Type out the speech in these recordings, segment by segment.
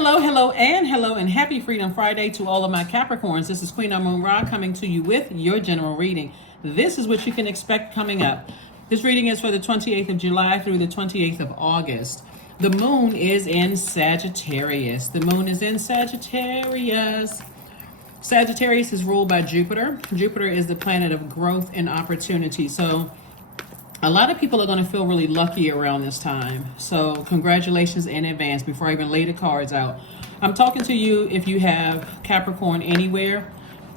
Hello, and happy Freedom Friday to all of my Capricorns. This is Queen Amun Ra coming to you with your general reading. This is what you can expect coming up. This reading is for the 28th of July through the 28th of August. The moon is in Sagittarius. The moon is in Sagittarius. Sagittarius is ruled by Jupiter. Jupiter is the planet of growth and opportunity. So a lot of people are going to feel really lucky around this time. So congratulations in advance before I even lay the cards out. I'm talking to you if you have Capricorn anywhere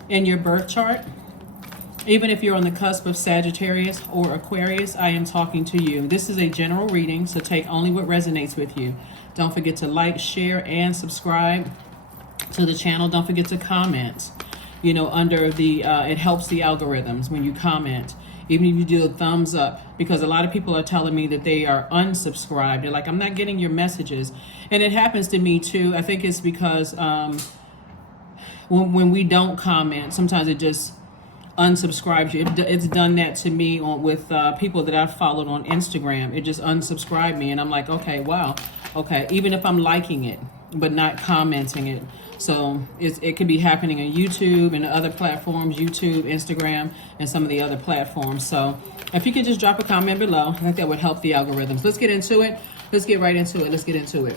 in your birth chart. Even if you're on the cusp of Sagittarius or Aquarius, I am talking to you. This is a general reading, so take only what resonates with you. Don't forget to like, share, and subscribe to the channel. Don't forget to comment. You know, under the, it helps the algorithms when you comment. Even if you do a thumbs up, because a lot of people are telling me that they are unsubscribed. They're like, I'm not getting your messages. And it happens to me too. I think it's because when we don't comment, sometimes it just unsubscribes you. It's done that to me with people that I've followed on Instagram. It just unsubscribed me. And I'm like, okay, wow. Okay, even if I'm liking it, but not commenting it. So it could be happening on YouTube and other platforms, YouTube, Instagram, and some of the other platforms. So if you could just drop a comment below, I think that would help the algorithms. Let's get into it. Let's get right into it. Let's get into it.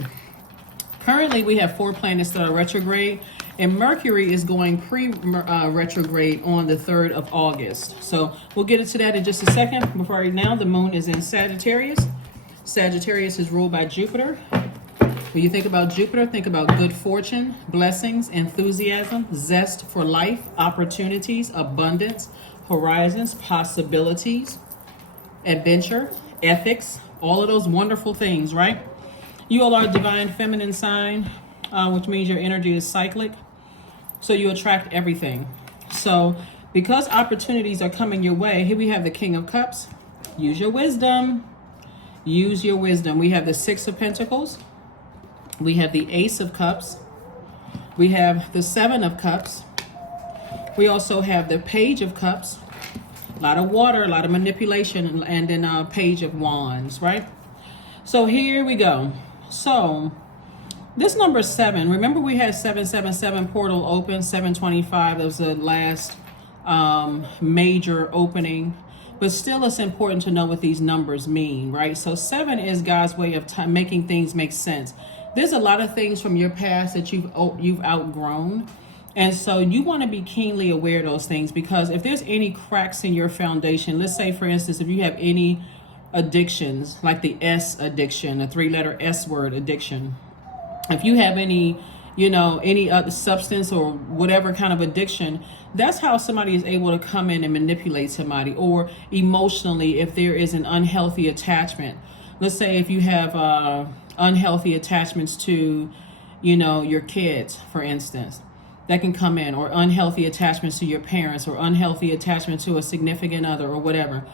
Currently, we have 4 planets that are retrograde, and Mercury is going pre-retrograde on the 3rd of August. So we'll get into that in just a second. But right now, the moon is in Sagittarius. Sagittarius is ruled by Jupiter. When you think about Jupiter, think about good fortune, blessings, enthusiasm, zest for life, opportunities, abundance, horizons, possibilities, adventure, ethics, all of those wonderful things, right? You all are a divine feminine sign, which means your energy is cyclic. So you attract everything. So because opportunities are coming your way, here we have the King of Cups. Use your wisdom. Use your wisdom. We have the 6 of Pentacles. We have the Ace of Cups. We have the 7 of Cups. We also have the Page of Cups. A lot of water, a lot of manipulation, and then a Page of Wands, right? So here we go. So this number 7, remember we had 777 portal open, 725. That was the last major opening. But still, it's important to know what these numbers mean, right? So 7 is God's way of making things make sense. There's a lot of things from your past that you've outgrown. And so you want to be keenly aware of those things, because if there's any cracks in your foundation, let's say, for instance, if you have any addictions, like the S addiction, a 3-letter S word addiction, if you have any, any other substance or whatever kind of addiction, that's how somebody is able to come in and manipulate somebody. Or emotionally, if there is an unhealthy attachment. Let's say if you have unhealthy attachments to, your kids, for instance, that can come in, or unhealthy attachments to your parents, or unhealthy attachment to a significant other, or whatever.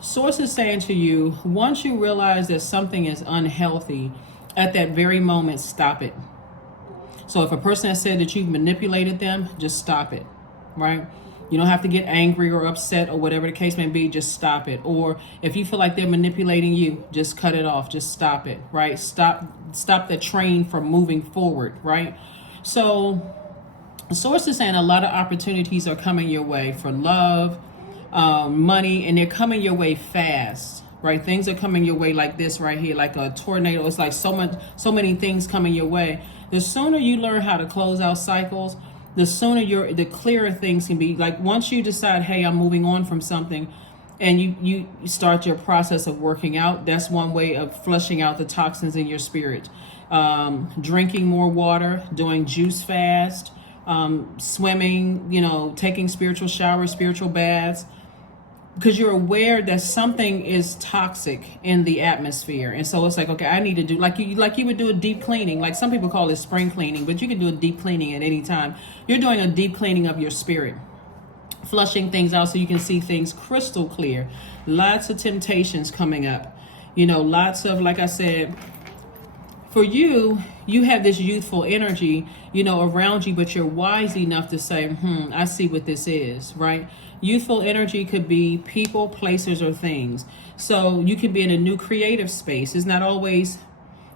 Source is saying to you, once you realize that something is unhealthy, at that very moment, stop it. So if a person has said that you've manipulated them, just stop it, right? You don't have to get angry or upset or whatever the case may be. Just stop it. Or if you feel like they're manipulating you, just cut it off. Just stop it, right? Stop the train from moving forward, right? So the source is saying a lot of opportunities are coming your way for love, money, and they're coming your way fast, right? Things are coming your way like this right here, like a tornado. It's like so many things coming your way. The sooner you learn how to close out cycles, the sooner the clearer things can be. Like once you decide, hey, I'm moving on from something, and you start your process of working out, that's one way of flushing out the toxins in your spirit. Drinking more water, doing juice fast, swimming, taking spiritual showers, spiritual baths, because you're aware that something is toxic in the atmosphere. And so it's like, okay, I need to do like you would do a deep cleaning. Like some people call it spring cleaning, but you can do a deep cleaning at any time. You're doing a deep cleaning of your spirit, flushing things out so you can see things crystal clear. Lots of temptations coming up, lots of, like I said, for you have this youthful energy, around you, but you're wise enough to say, I see what this is, right? Youthful energy could be people, places, or things. So you can be in a new creative space. It's not always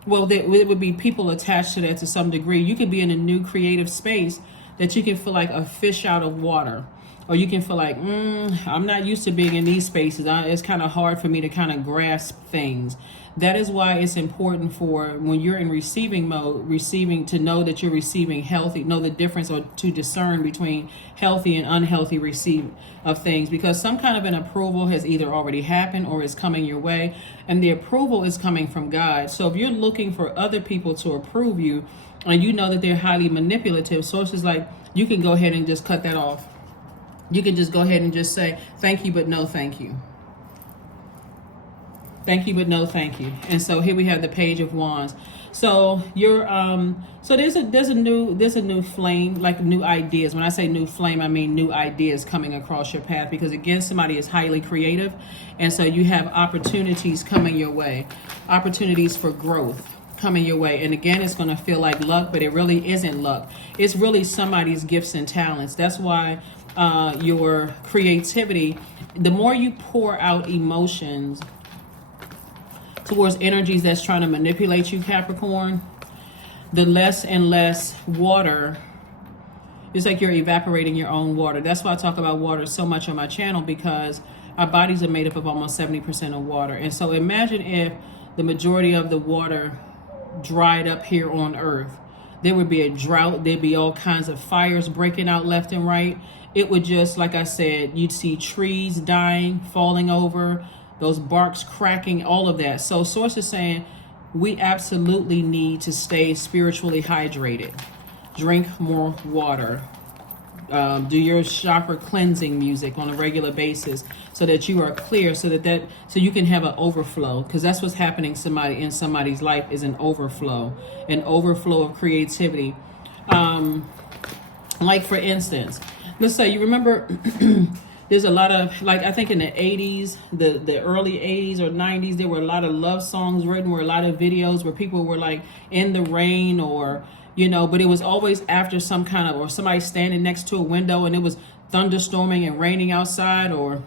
well, it would be people attached to that to some degree. You could be in a new creative space that you can feel like a fish out of water. Or you can feel like, I'm not used to being in these spaces. It's kind of hard for me to kind of grasp things. That is why it's important for when you're in receiving mode, to know that you're receiving healthy, know the difference, or to discern between healthy and unhealthy receive of things. Because some kind of an approval has either already happened or is coming your way. And the approval is coming from God. So if you're looking for other people to approve you, and you know that they're highly manipulative, sources like, you can go ahead and just cut that off. You can just go ahead and just say, thank you, but no thank you. Thank you, but no thank you. And so here we have the Page of Wands. So you're so there's a new flame, like new ideas. When I say new flame, I mean new ideas coming across your path, because again, somebody is highly creative, and so you have opportunities coming your way, opportunities for growth coming your way. And again, it's going to feel like luck, but it really isn't luck. It's really somebody's gifts and talents. That's why your creativity, the more you pour out emotions towards energies that's trying to manipulate you, Capricorn, the less and less water. It's like you're evaporating your own water. That's why I talk about water so much on my channel, because our bodies are made up of almost 70% of water. And so imagine if the majority of the water dried up here on Earth. There would be a drought. There'd be all kinds of fires breaking out left and right. It would just, like I said, you'd see trees dying, falling over, those barks cracking, all of that. So Source is saying we absolutely need to stay spiritually hydrated. Drink more water. Do your chakra cleansing music on a regular basis so that you are clear, so you can have an overflow, because that's what's happening in somebody's life, is an overflow of creativity. Like for instance, let's say you remember there's a lot of, like, I think in the 80s, the early 80s or 90s, there were a lot of love songs written, where a lot of videos where people were like in the rain, or but it was always after some kind of, or somebody standing next to a window and it was thunderstorming and raining outside, or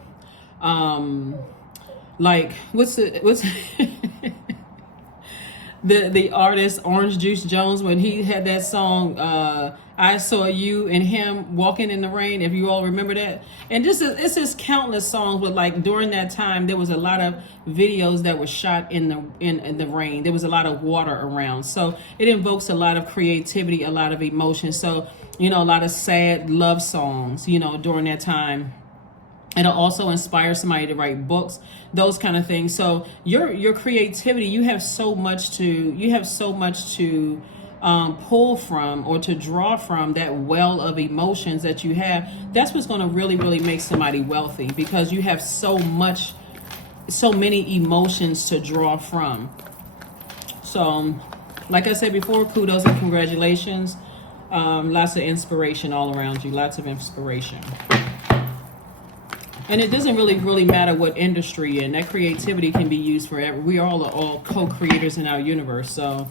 like what's the artist Orange Juice Jones, when he had that song I Saw You, and him walking in the rain, if you all remember that. And it's just countless songs, but like during that time there was a lot of videos that were shot in the rain. There was a lot of water around, so it invokes a lot of creativity, a lot of emotion. So a lot of sad love songs during that time. It'll also inspire somebody to write books, those kind of things. So your creativity, you have so much to pull from, or to draw from, that well of emotions that you have. That's what's going to really, really make somebody wealthy, because you have so many emotions to draw from. So, like I said before, kudos and congratulations. Lots of inspiration all around you. Lots of inspiration. And it doesn't really matter what industry you're in. That creativity can be used forever. We are all co-creators in our universe. So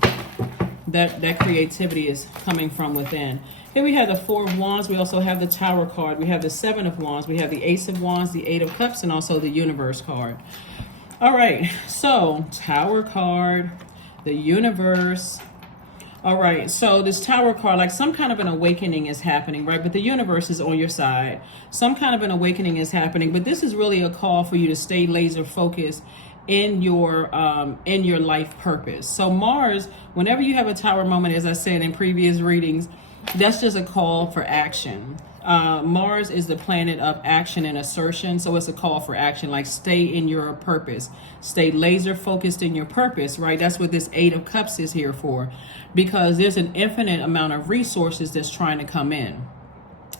that creativity is coming from within. Here we have the Four of Wands. We also have the Tower card. We have the Seven of Wands. We have the Ace of Wands, the Eight of Cups, and also the Universe card. All right. So Tower card, the Universe. All right, so this Tower card, like some kind of an awakening is happening, right? But the universe is on your side. Some kind of an awakening is happening, but this is really a call for you to stay laser focused in your life purpose. So Mars, whenever you have a Tower moment, as I said in previous readings, that's just a call for action. Mars is the planet of action and assertion, so it's a call for action, like stay in your purpose, stay laser focused in your purpose, right? That's what this Eight of Cups is here for, because there's an infinite amount of resources that's trying to come in.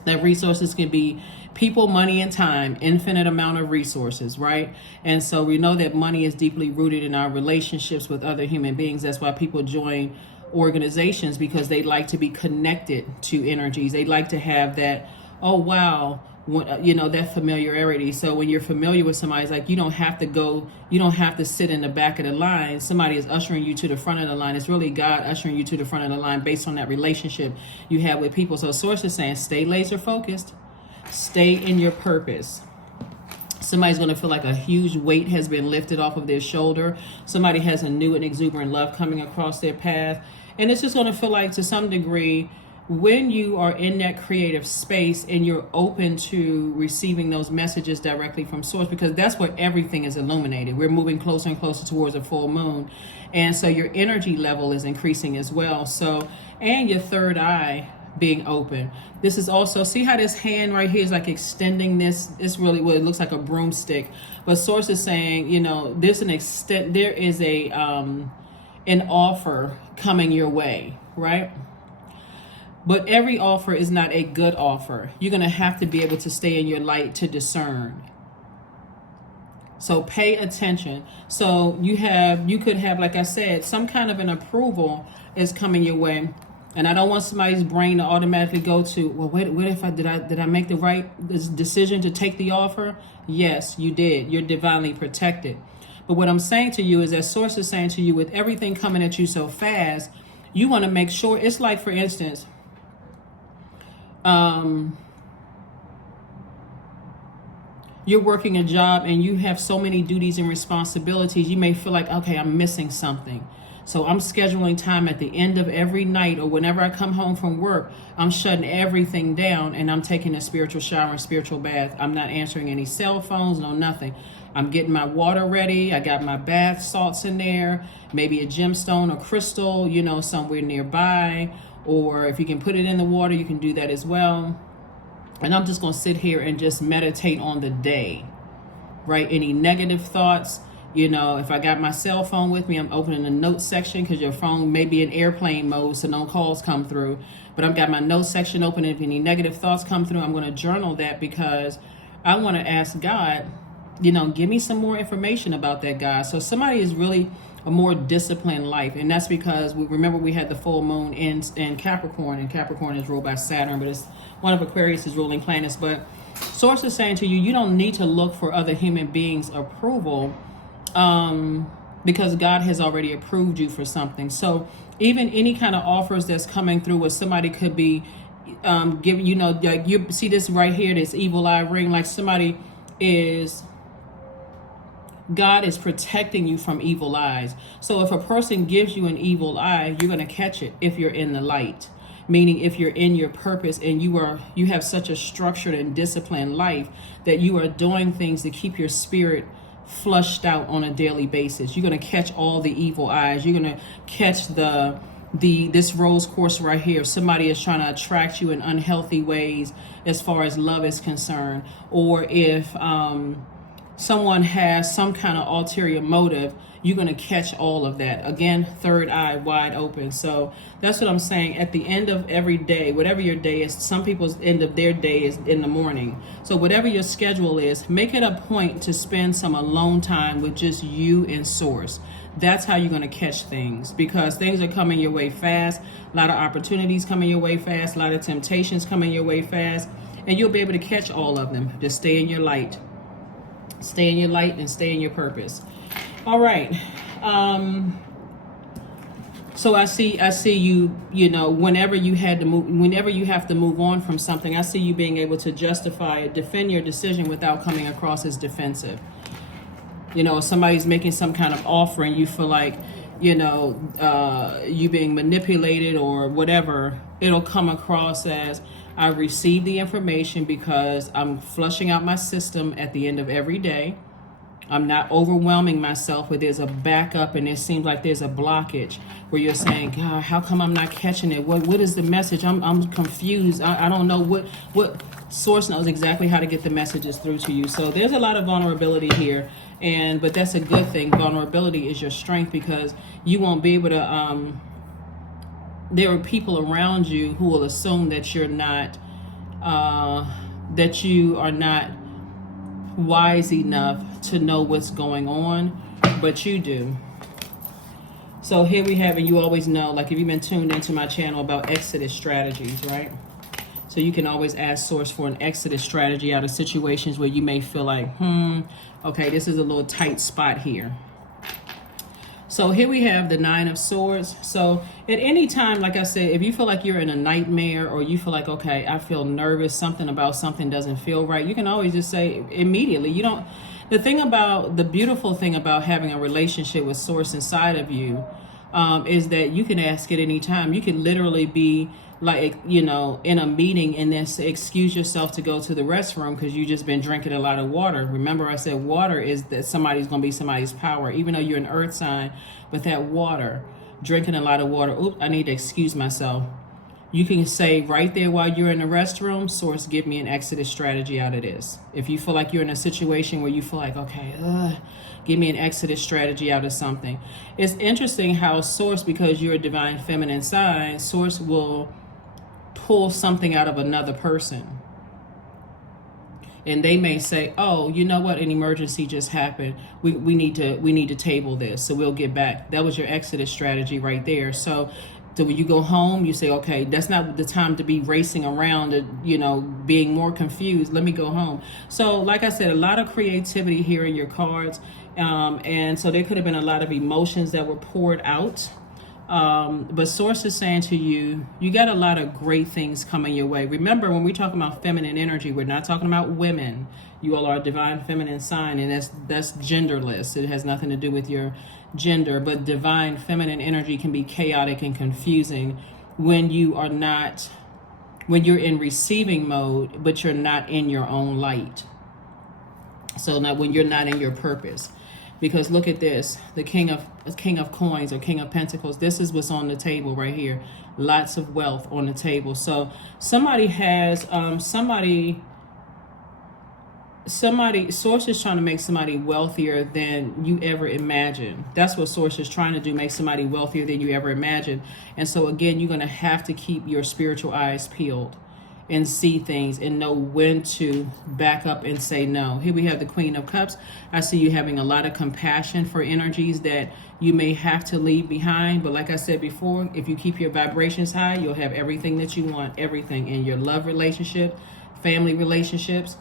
That resources can be people, money, and time, infinite amount of resources, right? And so we know that money is deeply rooted in our relationships with other human beings. That's why people join organizations, because they like to be connected to energies. They like to have that, oh wow, that familiarity. So when you're familiar with somebody, it's like you don't have to sit in the back of the line. Somebody is ushering you to the front of the line. It's really God ushering you to the front of the line based on that relationship you have with people. So Source is saying stay laser focused, stay in your purpose. Somebody's going to feel like a huge weight has been lifted off of their shoulder. Somebody has a new and exuberant love coming across their path. And it's just going to feel like, to some degree, when you are in that creative space and you're open to receiving those messages directly from source, because that's where everything is illuminated. We're moving closer and closer towards a full moon. And so your energy level is increasing as well. So, and your third eye being open. This is also, see how this hand right here is like extending this. It's really what it looks like, a broomstick. But source is saying, you know, there's there is an offer coming your way, right? But every offer is not a good offer. You're going to have to be able to stay in your light to discern. So pay attention. So you could have, like I said, some kind of an approval is coming your way. And I don't want somebody's brain to automatically go to, well, what if did I make the right decision to take the offer? Yes, you did. You're divinely protected. But what I'm saying to you is that source is saying to you, with everything coming at you so fast, you want to make sure. It's like, for instance, you're working a job and you have so many duties and responsibilities. You may feel like, okay, I'm missing something. So I'm scheduling time at the end of every night, or whenever I come home from work, I'm shutting everything down and I'm taking a spiritual shower and spiritual bath. I'm not answering any cell phones, no nothing. I'm getting my water ready. I got my bath salts in there, maybe a gemstone or crystal, you know, somewhere nearby. Or if you can put it in the water, you can do that as well. And I'm just going to sit here and just meditate on the day, right? Any negative thoughts. You know, if I got my cell phone with me, I'm opening the notes section, because your phone may be in airplane mode, so no calls come through. But I've got my notes section open. If any negative thoughts come through, I'm going to journal that, because I want to ask God, you know, give me some more information about that, God. So somebody is really a more disciplined life. And that's because we had the full moon in Capricorn, and Capricorn is ruled by Saturn, but it's one of Aquarius' ruling planets. But source is saying to you, you don't need to look for other human beings' approval, because God has already approved you for something. So even any kind of offers that's coming through, where somebody could be giving, you know, like you see this right here, this evil eye ring, like somebody is, God is protecting you from evil eyes. So if a person gives you an evil eye, you're going to catch it if you're in the light. Meaning, if you're in your purpose and you have such a structured and disciplined life that you are doing things to keep your spirit flushed out on a daily basis, you're going to catch all the evil eyes. You're going to catch this rose course right here. Somebody is trying to attract you in unhealthy ways as far as love is concerned, or if someone has some kind of ulterior motive, you're going to catch all of that. Again, third eye wide open. So that's what I'm saying. At the end of every day, whatever your day is, some people's end of their day is in the morning. So whatever your schedule is, make it a point to spend some alone time with just you and source. That's how you're going to catch things, because things are coming your way fast. A lot of opportunities coming your way fast. A lot of temptations coming your way fast. And you'll be able to catch all of them. Just stay in your light. Stay in your light and stay in your purpose. All right. So I see you, you know, whenever you have to move on from something, I see you being able to justify it, defend your decision without coming across as defensive. You know, if somebody's making some kind of offer and you feel like, you know, you being manipulated or whatever, it'll come across as, I received the information because I'm flushing out my system at the end of every day. I'm not overwhelming myself where there's a backup and it seems like there's a blockage where you're saying, God, how come I'm not catching it? What is the message? I'm confused. I don't know what source knows exactly how to get the messages through to you. So there's a lot of vulnerability here, but that's a good thing. Vulnerability is your strength, because you won't be able to, there are people around you who will assume that you're not, that you are not wise enough to know what's going on, but you do. So here we have, and you always know, like if you've been tuned into my channel about exodus strategies, right? So you can always ask source for an exodus strategy out of situations where you may feel like, okay, this is a little tight spot here. So here we have the Nine of Swords. So at any time, like I said, if you feel like you're in a nightmare, or you feel like, okay, I feel nervous, something about something doesn't feel right, you can always just say immediately. You don't, the beautiful thing about having a relationship with Source inside of you, is that you can ask at any time. You can literally be like, in a meeting and then excuse yourself to go to the restroom because you just been drinking a lot of water. Remember, I said water is that somebody's going to be somebody's power, even though you're an earth sign. But that water, drinking a lot of water, oops, I need to excuse myself. You can say right there while you're in the restroom, Source, give me an exodus strategy out of this. If you feel like you're in a situation where you feel like, okay, give me an exodus strategy out of something. It's interesting how Source, because you're a divine feminine sign, Source will pull something out of another person. And they may say, oh, you know what, an emergency just happened. We need to table this, so we'll get back. That was your exodus strategy right there. So when you go home, you say, okay, that's not the time to be racing around and, being more confused. Let me go home. So like I said, a lot of creativity here in your cards. And so there could have been a lot of emotions that were poured out. But Source is saying to you, you got a lot of great things coming your way. Remember, when we talk about feminine energy, we're not talking about women. You all are a divine feminine sign, and that's genderless. It has nothing to do with your gender, but divine feminine energy can be chaotic and confusing when you're in receiving mode, but you're not in your own light. So now when you're not in your purpose. Because look at this, the king of coins or king of pentacles. This is what's on the table right here. Lots of wealth on the table. So somebody has Source is trying to make somebody wealthier than you ever imagined. That's what Source is trying to do, make somebody wealthier than you ever imagined. And so again, you're going to have to keep your spiritual eyes peeled and see things and know when to back up and say no. Here we have the Queen of Cups. I see you having a lot of compassion for energies that you may have to leave behind. But like I said before, if you keep your vibrations high, you'll have everything that you want, everything in your love relationship, family relationships,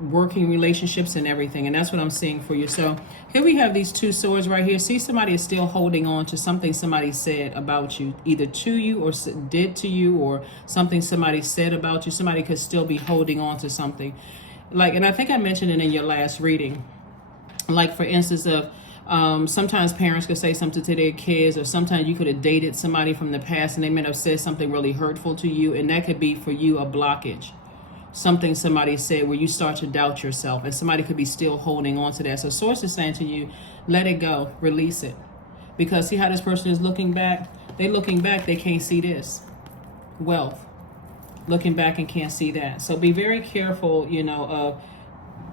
working relationships, and everything. And that's what I'm seeing for you. So here we have these two swords right here. See, somebody is still holding on to something somebody said about you, either to you or did to you, or something somebody said about you. Somebody could still be holding on to something. And I think I mentioned it in your last reading. Like, for instance, sometimes parents could say something to their kids, or sometimes you could have dated somebody from the past and they might have said something really hurtful to you, and that could be for you a blockage. Something somebody said where you start to doubt yourself, and somebody could be still holding on to that. So Source is saying to you, let it go, release it. Because see how this person is looking back? They can't see this. Wealth. Looking back and can't see that. So be very careful, of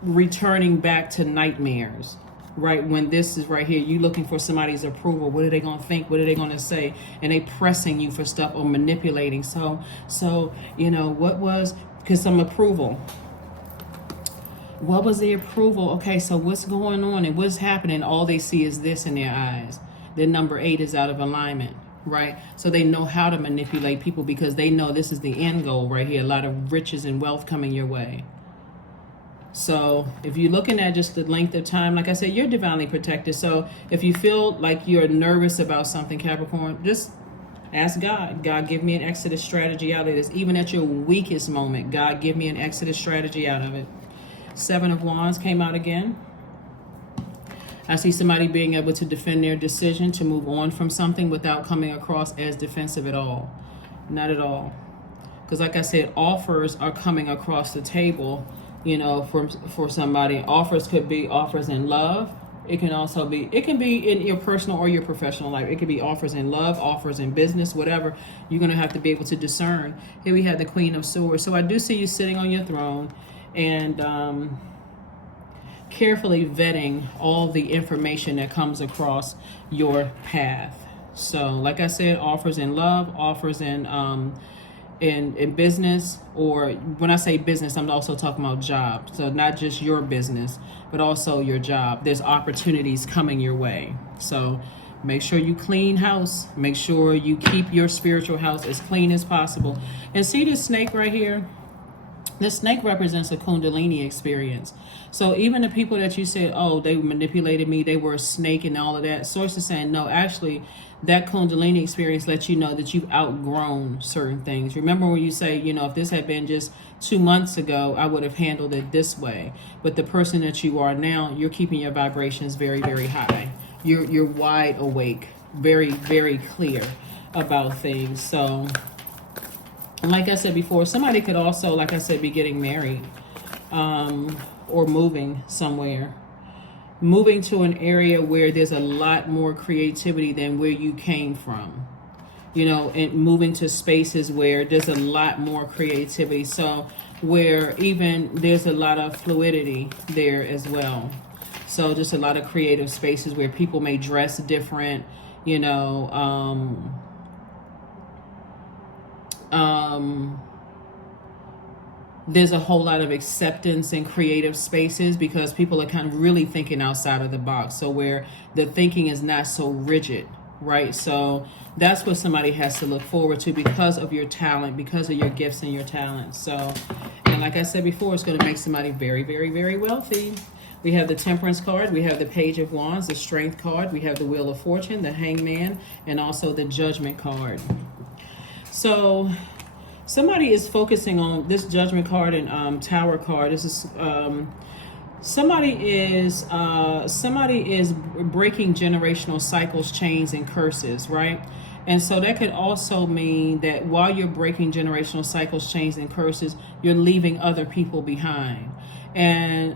returning back to nightmares. Right, when this is right here, you looking for somebody's approval. What are they going to think? What are they going to say? And they pressing you for stuff or manipulating. So what was... Because some approval. What was the approval? Okay, so what's going on and what's happening? All they see is this in their eyes. Then number 8 is out of alignment, right? So they know how to manipulate people because they know this is the end goal right here. A lot of riches and wealth coming your way. So if you're looking at just the length of time, like I said, you're divinely protected. So if you feel like you're nervous about something, Capricorn, just ask God. God, give me an exodus strategy out of this. Even at your weakest moment, God, give me an exodus strategy out of it. 7 of Wands came out again. I see somebody being able to defend their decision to move on from something without coming across as defensive at all. Not at all. Because like I said, offers are coming across the table, for somebody. Offers could be offers in love. It can be in your personal or your professional life. It could be offers in love, offers in business, whatever. You're going to have to be able to discern. Here we have the Queen of Swords. So I do see you sitting on your throne and carefully vetting all the information that comes across your path. So like I said, offers in love, offers in business, or when I say business, I'm also talking about jobs. So not just your business, but also your job. There's opportunities coming your way. So make sure you clean house. Make sure you keep your spiritual house as clean as possible. And see this snake right here? The snake represents a Kundalini experience. So even the people that you said, oh, they manipulated me, they were a snake and all of that, Source is saying, no, actually, that Kundalini experience lets you know that you've outgrown certain things. Remember when you say, if this had been just 2 months ago, I would have handled it this way. But the person that you are now, you're keeping your vibrations very, very high. You're wide awake, very, very clear about things. So, and like I said before, somebody could also, like I said, be getting married, or moving somewhere. Moving to an area where there's a lot more creativity than where you came from. And moving to spaces where there's a lot more creativity. So where even there's a lot of fluidity there as well. So just a lot of creative spaces where people may dress different, there's a whole lot of acceptance in creative spaces because people are kind of really thinking outside of the box. So where the thinking is not so rigid, right? So that's what somebody has to look forward to because of your talent, because of your gifts and your talents. So, and like I said before, it's going to make somebody very, very, very wealthy. We have the Temperance card, we have the Page of Wands, the Strength card, we have the Wheel of Fortune, the Hangman, and also the Judgment card. So somebody is focusing on this Judgment card and Tower card. This is somebody is breaking generational cycles, chains, and curses, right? And so that could also mean that while you're breaking generational cycles, chains, and curses, you're leaving other people behind. And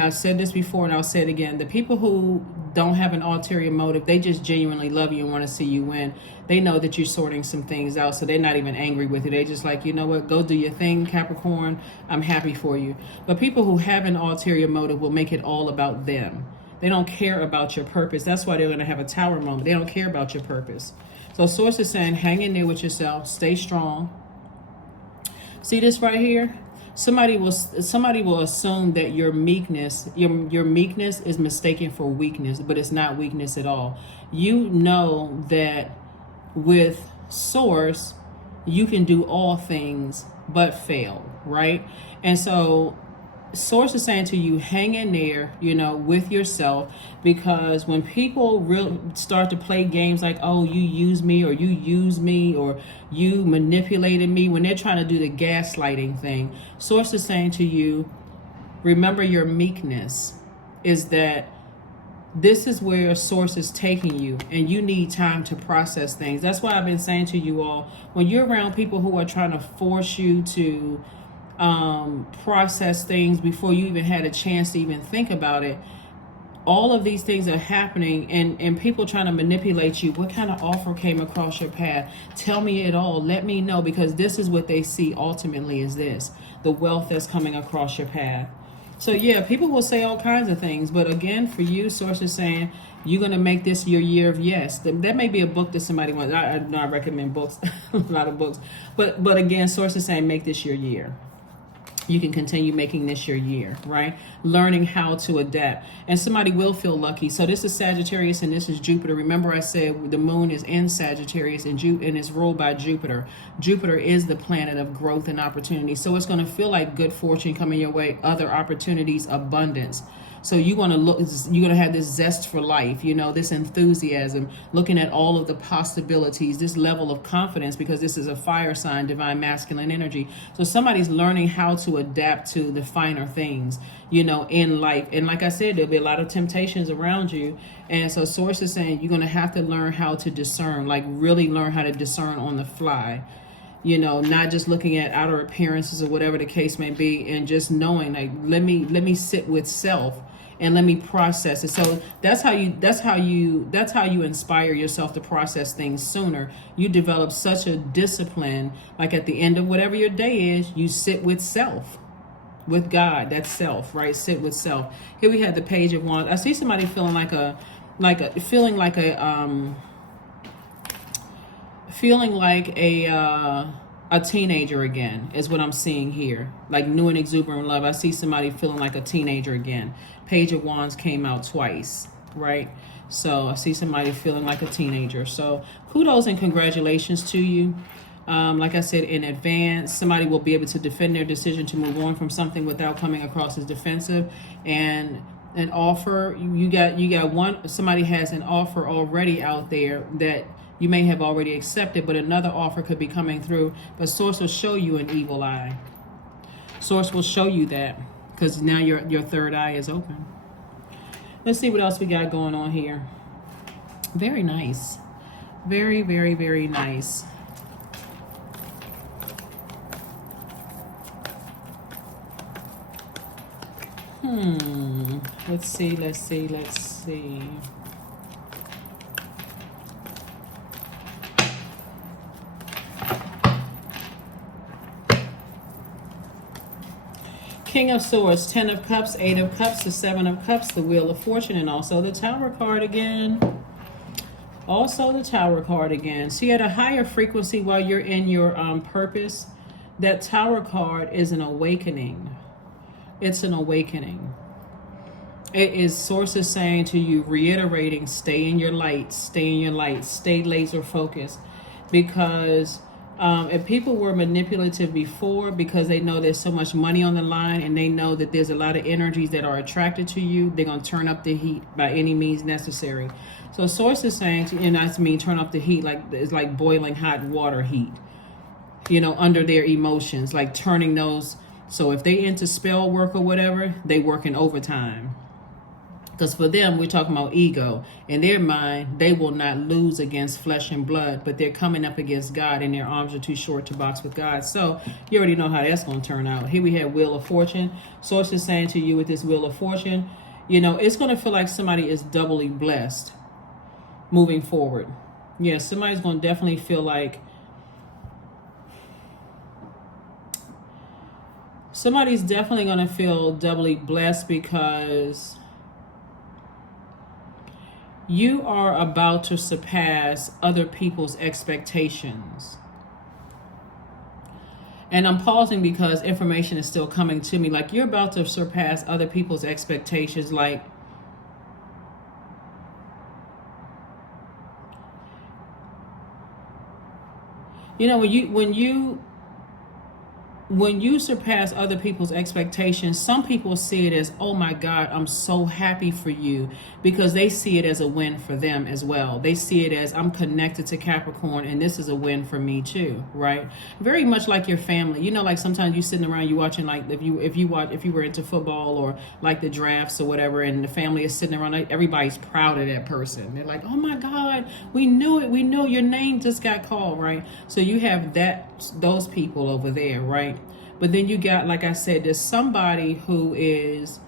I've said this before and I'll say it again. The people who don't have an ulterior motive, they just genuinely love you and want to see you win. They know that you're sorting some things out, so they're not even angry with you. They just like, you know what, go do your thing, Capricorn. I'm happy for you. But people who have an ulterior motive will make it all about them. They don't care about your purpose. That's why they're going to have a Tower moment. They don't care about your purpose. So Source is saying, hang in there with yourself. Stay strong. See this right here? Somebody will assume that your meekness is mistaken for weakness, but it's not weakness at all. You know that with Source, you can do all things but fail, right? And so Source is saying to you, hang in there, with yourself, because when people start to play games like, oh, you use me, or you use me, or you manipulated me, when they're trying to do the gaslighting thing, Source is saying to you, remember your meekness, is that this is where Source is taking you, and you need time to process things. That's why I've been saying to you all, when you're around people who are trying to force you to process things before you even had a chance to even think about it, all of these things are happening, and people trying to manipulate you. What kind of offer came across your path? Tell me it all. Let me know, because this is what they see ultimately is this, the wealth that's coming across your path. So yeah, people will say all kinds of things, but again, for you, Source is saying you're going to make this your year of yes. That may be a book that somebody wants. I recommend books, a lot of books, but again, Source is saying make this your year. You can continue making this your year, right? Learning how to adapt. And somebody will feel lucky. So this is Sagittarius and this is Jupiter. Remember I said the moon is in Sagittarius and it's ruled by Jupiter. Jupiter is the planet of growth and opportunity. So it's going to feel like good fortune coming your way, other opportunities, abundance. So you're going to have this zest for life, this enthusiasm, looking at all of the possibilities, this level of confidence, because this is a fire sign, divine masculine energy. So somebody's learning how to adapt to the finer things, in life. And like I said, there'll be a lot of temptations around you. And so Source is saying you're going to have to learn how to discern, like really learn how to discern on the fly. Not just looking at outer appearances or whatever the case may be, and just knowing, like, let me sit with self and let me process it. So that's how you inspire yourself to process things sooner. You develop such a discipline, like at the end of whatever your day is, you sit with self, with God. That's self, right? Sit with self. Here we have the Page of Wands. I see somebody feeling like a teenager again is what I'm seeing here. Like new and exuberant love. I see somebody feeling like a teenager again. Page of Wands came out twice, right? So I see somebody feeling like a teenager. So kudos and congratulations to you. like I said, in advance. Somebody will be able to defend their decision to move on from something without coming across as defensive. And an offer, you got one, somebody has an offer already out there that you may have already accepted, but another offer could be coming through. But Source will show you an evil eye. Source will show you that, because now your third eye is open. Let's see what else we got going on here. Very nice. Very, very, very nice. Let's see. King of Swords, 10 of Cups, 8 of Cups, the 7 of Cups, the Wheel of Fortune, and also the Tower card again. Also the Tower card again. See, at a higher frequency while you're in your purpose, that Tower card is an awakening. It's an awakening. It is sources saying to you, reiterating, stay in your light, stay in your light, stay laser focused. Because if people were manipulative before, because they know there's so much money on the line and they know that there's a lot of energies that are attracted to you, they're going to turn up the heat by any means necessary. So source is saying, and that's mean turn up the heat, like it's like boiling hot water heat, you know, under their emotions, like turning those. So if they into spell work or whatever, they work in overtime. Because for them, we're talking about ego. In their mind, they will not lose against flesh and blood, but they're coming up against God and their arms are too short to box with God. So you already know how that's going to turn out. Here we have Wheel of Fortune. Source is saying to you with this Wheel of Fortune, you know, it's going to feel like somebody is doubly blessed moving forward. Yeah, somebody's going to definitely feel like somebody's definitely going to feel doubly blessed because you are about to surpass other people's expectations. And I'm pausing because information is still coming to me. Like, you're about to surpass other people's expectations. Like, you know, when you surpass other people's expectations, some people see it as, oh my God, I'm so happy for you, because they see it as a win for them as well. They see it as, I'm connected to Capricorn and this is a win for me too, right? Very much like your family. You know, like sometimes you sitting around, you watching, like if you were into football or like the drafts or whatever, and the family is sitting around, like, everybody's proud of that person. They're like, oh my God, we knew it. We know your name just got called, right? So you have those people over there, right? But then you got, like I said, there's somebody who is,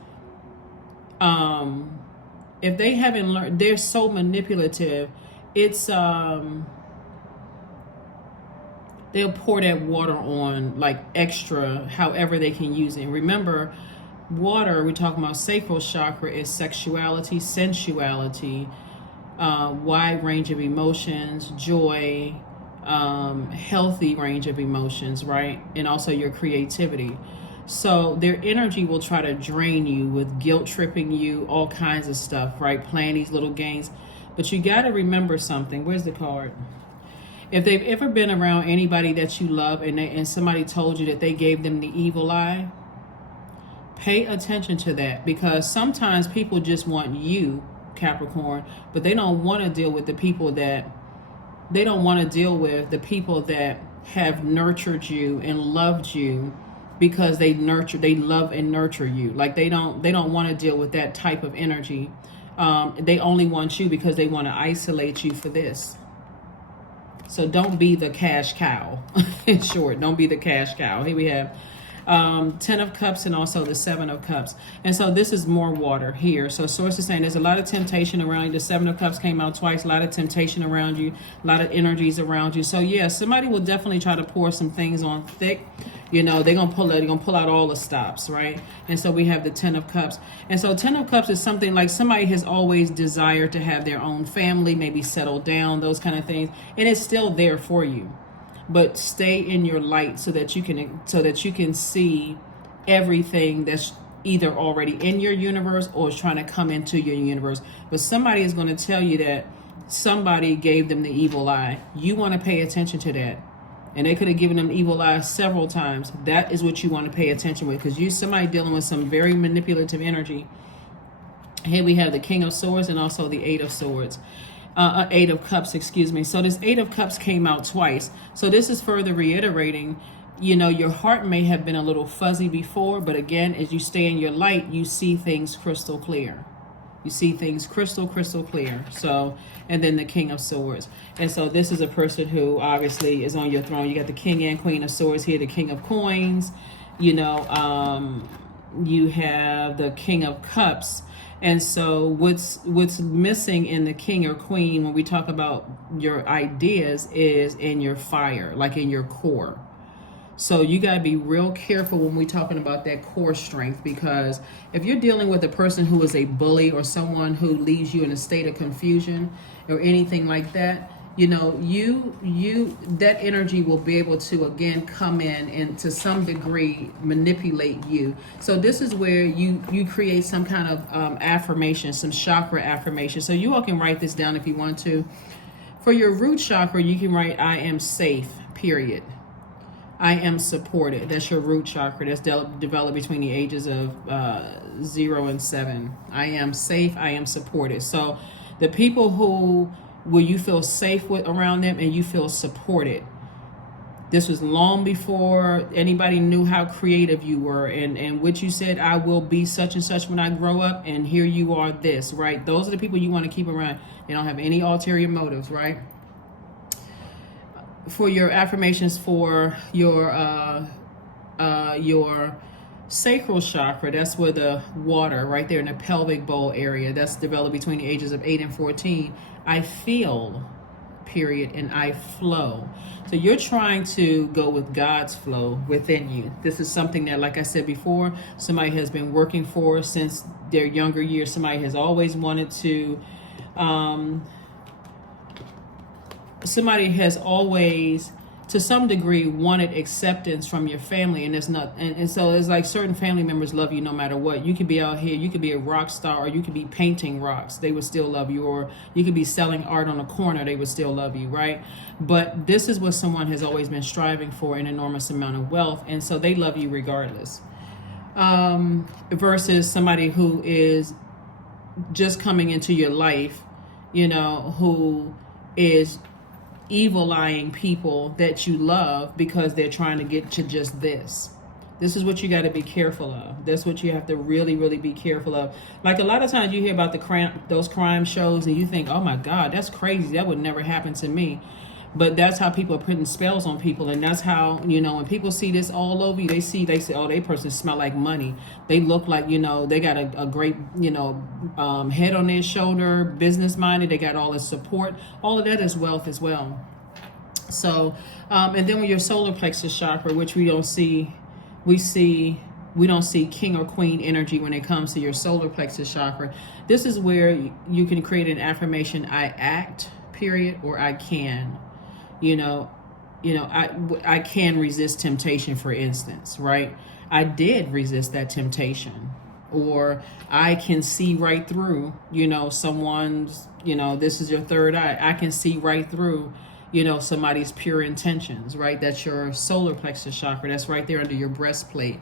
if they haven't learned, they're so manipulative. It's, they'll pour that water on like extra, however they can use it. And remember, water, we're talking about sacral chakra, is sexuality, sensuality, wide range of emotions, joy, healthy range of emotions, right? And also your creativity. So their energy will try to drain you with guilt tripping you, all kinds of stuff, right? Playing these little games. But you got to remember something. Where's the card? If they've ever been around anybody that you love and somebody told you that they gave them the evil eye, pay attention to that, because sometimes people just want you, Capricorn, but they don't want to deal with the people that have nurtured you and loved you, because they love and nurture you. Like they don't want to deal with that type of energy. They only want you because they want to isolate you for this. So don't be the cash cow. In short, don't be the cash cow. Here we have 10 of Cups and also the 7 of Cups. And so this is more water here. So source is saying there's a lot of temptation around you. The 7 of Cups came out twice. A lot of temptation around you. A lot of energies around you. So yeah, somebody will definitely try to pour some things on thick. You know, they're gonna pull out all the stops, right? And so we have the 10 of Cups. And so 10 of Cups is something like somebody has always desired to have their own family, maybe settle down, those kind of things. And it's still there for you. But stay in your light so that you can see everything that's either already in your universe or is trying to come into your universe. But somebody is going to tell you that somebody gave them the evil eye. You want to pay attention to that. And they could have given them evil eyes several times. That is what you want to pay attention with, because you're somebody dealing with some very manipulative energy. Here we have the King of Swords and also the Eight of Swords. Eight of Cups, excuse me. So this Eight of Cups came out twice. So this is further reiterating, you know, your heart may have been a little fuzzy before, but again, as you stay in your light, you see things crystal clear. You see things crystal clear. So, and then the King of Swords. And so this is a person who obviously is on your throne. You got the King and Queen of Swords here, the King of Coins. You know, you have the King of Cups. And so what's missing in the King or Queen when we talk about your ideas is in your fire, like in your core. So you got to be real careful when we're talking about that core strength, because if you're dealing with a person who is a bully or someone who leaves you in a state of confusion or anything like that, you know, that energy will be able to again come in and to some degree manipulate you. So this is where you create some kind of affirmation, some chakra affirmation. So you all can write this down if you want to. For your root chakra, you can write, I am safe, period. I am supported. That's your root chakra. That's developed between the ages of 0 and 7. I am safe. I am supported. So the people who will you feel safe with around them and you feel supported. This was long before anybody knew how creative you were and what you said, I will be such and such when I grow up, and here you are this, right? Those are the people you want to keep around. They don't have any ulterior motives, right? For your affirmations for your sacral chakra, that's where the water right there in the pelvic bowl area, that's developed between the ages of 8 and 14. I feel, period, and I flow. So you're trying to go with God's flow within you. This is something that, like I said before, somebody has been working for since their younger years. Somebody has always wanted to somebody has always to some degree wanted acceptance from your family, and it's not, and so it's like certain family members love you no matter what. You could be out here, you could be a rock star, or you could be painting rocks, they would still love you, or you could be selling art on a corner, they would still love you, right? But this is what someone has always been striving for, an enormous amount of wealth, and so they love you regardless. Versus somebody who is just coming into your life, you know, who is evil-eyeing people that you love because they're trying to get to just this. This is what you got to be careful of. That's what you have to really, really be careful of. Like a lot of times you hear about those crime shows and you think, oh my God, that's crazy. That would never happen to me. But that's how people are putting spells on people. And that's how, you know, when people see this all over you, they say, oh, they person smell like money. They look like, you know, they got a great, you know, head on their shoulder, business minded. They got all the support. All of that is wealth as well. So, and then with your solar plexus chakra, which we don't see king or queen energy when it comes to your solar plexus chakra. This is where you can create an affirmation, I act, period, or I can. I can resist temptation, for instance, right? I did resist that temptation. Or I can see right through, someone's, this is your third eye. I can see right through, somebody's pure intentions, right? That's your solar plexus chakra. That's right there under your breastplate.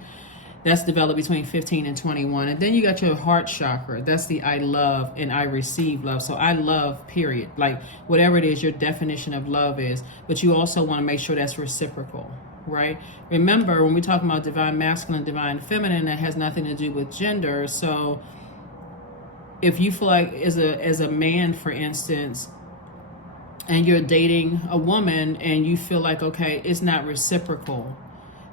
That's developed between 15 and 21. And then you got your heart chakra. That's the I love and I receive love. So I love, period. Like whatever it is your definition of love is. But you also want to make sure that's reciprocal, right? Remember, when we talk about divine masculine, divine feminine, that has nothing to do with gender. So if you feel like as a man, for instance, and you're dating a woman and you feel like, okay, it's not reciprocal,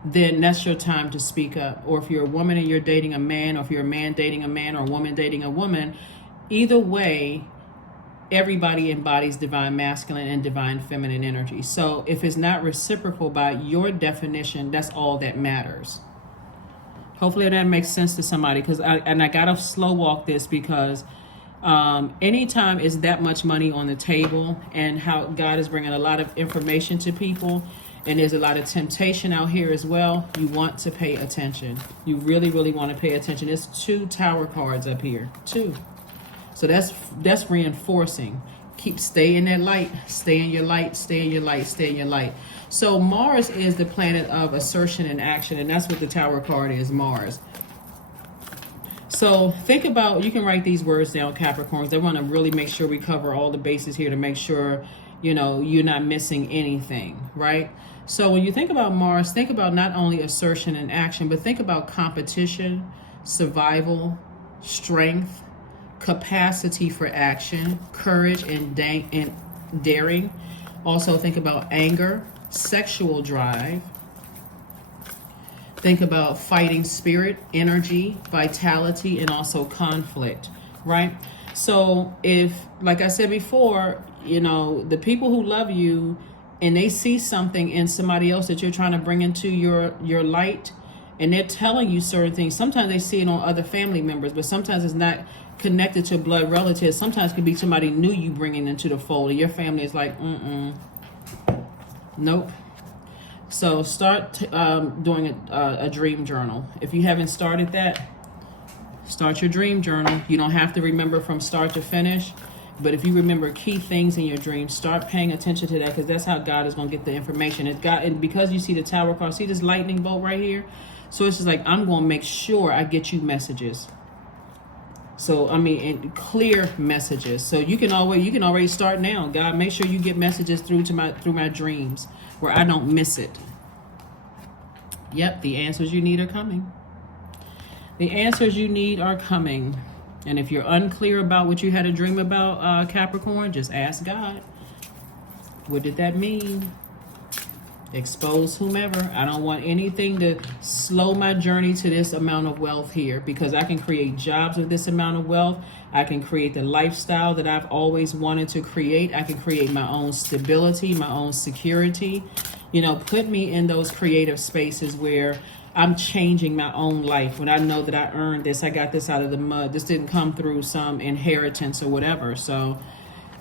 then that's your time to speak up. Or if you're a woman and you're dating a man, or if you're a man dating a man, or a woman dating a woman, either way, everybody embodies divine masculine and divine feminine energy. So if it's not reciprocal by your definition, that's all that matters. Hopefully that makes sense to somebody, because I gotta slow walk this, because anytime is that much money on the table, and how God is bringing a lot of information to people, and there's a lot of temptation out here as well, you want to pay attention. You really, really want to pay attention. There's 2 tower cards up here, 2. So that's reinforcing Stay in that light, stay in your light, stay in your light, stay in your light. So Mars is the planet of assertion and action, and that's what the Tower card is, Mars. So think about, you can write these words down, Capricorns. I want to really make sure we cover all the bases here to make sure, you're not missing anything, right? So when you think about Mars, think about not only assertion and action, but think about competition, survival, strength, capacity for action, courage, and daring. Also think about anger, sexual drive. Think about fighting spirit, energy, vitality, and also conflict, right? So if, like I said before, the people who love you and they see something in somebody else that you're trying to bring into your light, and they're telling you certain things. Sometimes they see it on other family members, but sometimes it's not connected to blood relatives. Sometimes it could be somebody new you bringing into the fold, and your family is like, nope. So start doing a dream journal. If you haven't started that, start your dream journal. You don't have to remember from start to finish, but if you remember key things in your dreams, start paying attention to that, because that's how God is going to get the information. And because you see the Tower card, see this lightning bolt right here? So it's just like, I'm going to make sure I get you messages. So, and clear messages. So you can already start now. God, make sure you get messages through my dreams where I don't miss it. Yep, the answers you need are coming. The answers you need are coming. And if you're unclear about what you had a dream about, Capricorn, just ask God. What did that mean? Expose whomever. I don't want anything to slow my journey to this amount of wealth here, because I can create jobs with this amount of wealth. I can create the lifestyle that I've always wanted to create. I can create my own stability, my own security. Put me in those creative spaces where I'm changing my own life, when I know that I earned this. I got this out of the mud. This didn't come through some inheritance or whatever. So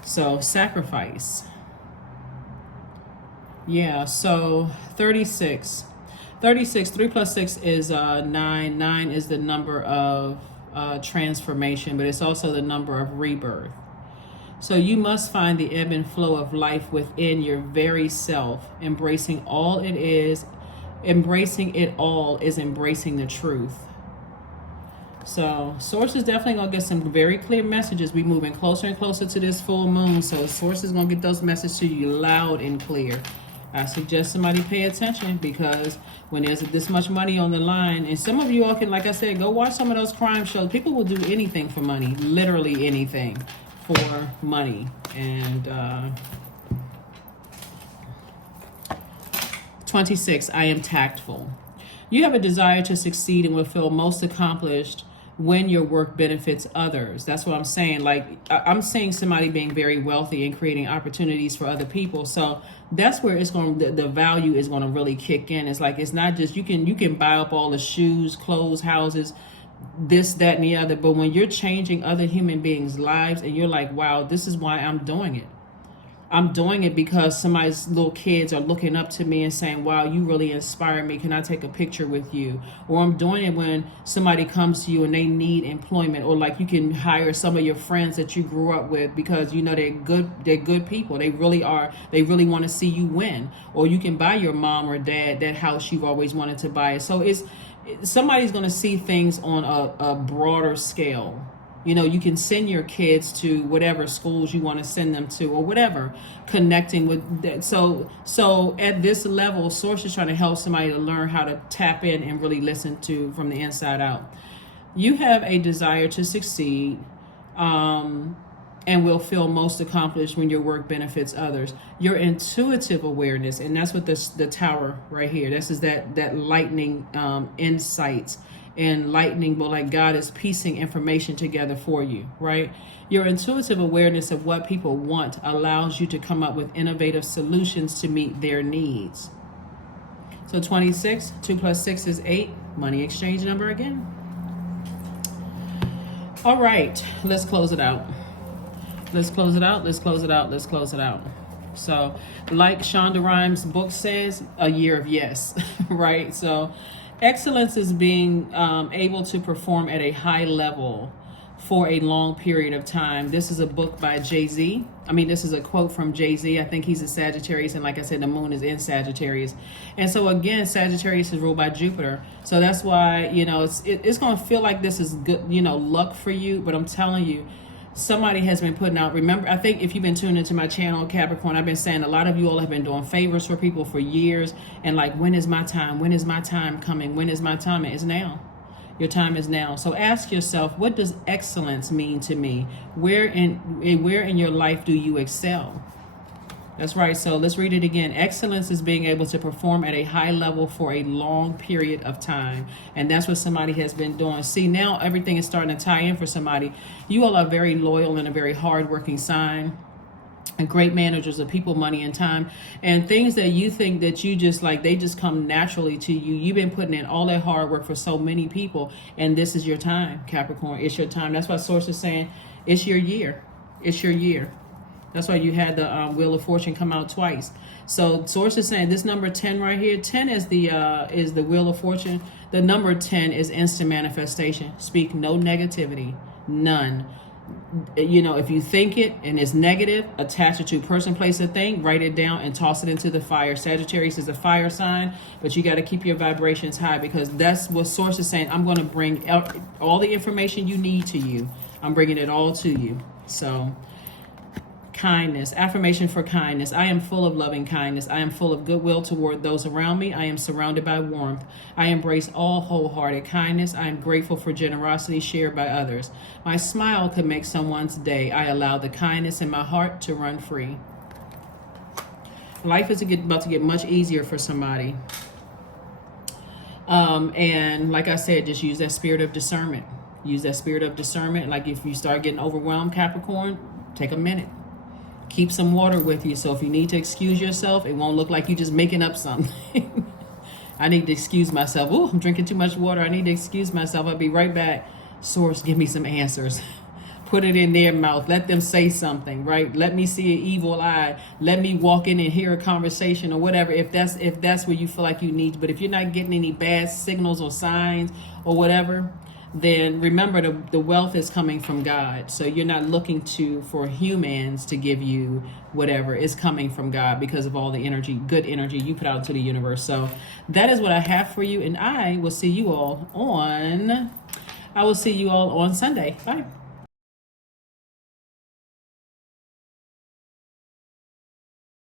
sacrifice. Yeah, so 36. 36, 3 plus 6 is 9. 9 is the number of transformation, but it's also the number of rebirth. So you must find the ebb and flow of life within your very self. Embracing all it is. Embracing it all is embracing the truth. So Source is definitely going to get some very clear messages. We're moving closer and closer to this full moon. So Source is going to get those messages to you loud and clear. I suggest somebody pay attention, because when there's this much money on the line, and some of you all can, like I said, go watch some of those crime shows. People will do anything for money, literally anything for money. And 26, I am tactful. You have a desire to succeed and will feel most accomplished when your work benefits others. That's what I'm saying. Like, I'm seeing somebody being very wealthy and creating opportunities for other people. So that's where it's going to, the value is going to really kick in. It's like, it's not just, you can buy up all the shoes, clothes, houses, this, that, and the other. But when you're changing other human beings' lives and you're like, wow, this is why I'm doing it. I'm doing it because somebody's little kids are looking up to me and saying, wow, you really inspire me. Can I take a picture with you? Or I'm doing it when somebody comes to you and they need employment, or like you can hire some of your friends that you grew up with because they're good people. They really are. They really want to see you win. Or you can buy your mom or dad that house you've always wanted to buy. So somebody's going to see things on a broader scale. You can send your kids to whatever schools you want to send them to, or whatever, connecting with that. So at this level, Source is trying to help somebody to learn how to tap in and really listen to from the inside out. You have a desire to succeed, and will feel most accomplished when your work benefits others. Your intuitive awareness, and that's what the Tower right here, this is that lightning insights. And lightning, but like God is piecing information together for you, right? Your intuitive awareness of what people want allows you to come up with innovative solutions to meet their needs. So 26, 2 plus 6 is 8. Money exchange number again. All right, let's close it out. Let's close it out. Let's close it out. Let's close it out. So like Shonda Rhimes' book says, a year of yes, right? So excellence is being able to perform at a high level for a long period of time. This is a book by Jay-Z. This is a quote from Jay-Z. I think he's a Sagittarius, and like I said, the moon is in Sagittarius. And so again, Sagittarius is ruled by Jupiter. So that's why, it's going to feel like this is good, luck for you. But I'm telling you, somebody has been putting out, remember, I think if you've been tuned into my channel, Capricorn, I've been saying a lot of you all have been doing favors for people for years. And like, when is my time? When is my time coming? When is my time? It's now. Your time is now. So ask yourself, what does excellence mean to me? Where in your life do you excel? That's right. So let's read it again. Excellence is being able to perform at a high level for a long period of time. And that's what somebody has been doing. See, now everything is starting to tie in for somebody. You all are very loyal and a very hardworking sign. And great managers of people, money, and time, and things that you think that you just like, they just come naturally to you. You've been putting in all that hard work for so many people, and this is your time, Capricorn. It's your time. That's why Source is saying it's your year. It's your year. That's why you had the Wheel of Fortune come out twice. So Source is saying this number 10 right here. 10 is the Wheel of Fortune. The number 10 is instant manifestation. Speak no negativity, none. If you think it and it's negative, attach it to person, place, or thing, write it down and toss it into the fire. Sagittarius is a fire sign, but you got to keep your vibrations high, because that's what Source is saying. I'm going to bring all the information you need to you. I'm bringing it all to you. So kindness, affirmation for kindness. I am full of loving kindness. I am full of goodwill toward those around me. I am surrounded by warmth. I embrace all wholehearted kindness. I am grateful for generosity shared by others. My smile could make someone's day. I allow the kindness in my heart to run free. Life is about to get much easier for somebody. And like I said, just use that spirit of discernment. Use that spirit of discernment. Like if you start getting overwhelmed, Capricorn, take a minute. Keep some water with you, so if you need to excuse yourself, it won't look like you just making up something. I need to excuse myself. Oh, I'm drinking too much water. I need to excuse myself. I'll be right back. Source, give me some answers. Put it in their mouth. Let them say something, right? Let me see an evil eye. Let me walk in and hear a conversation or whatever, if that's where you feel like you need. But if you're not getting any bad signals or signs or whatever, then remember the wealth is coming from God. So you're not looking for humans to give you whatever. It's coming from God because of all the energy, good energy you put out to the universe. So that is what I have for you. And I will see you all on Sunday. Bye.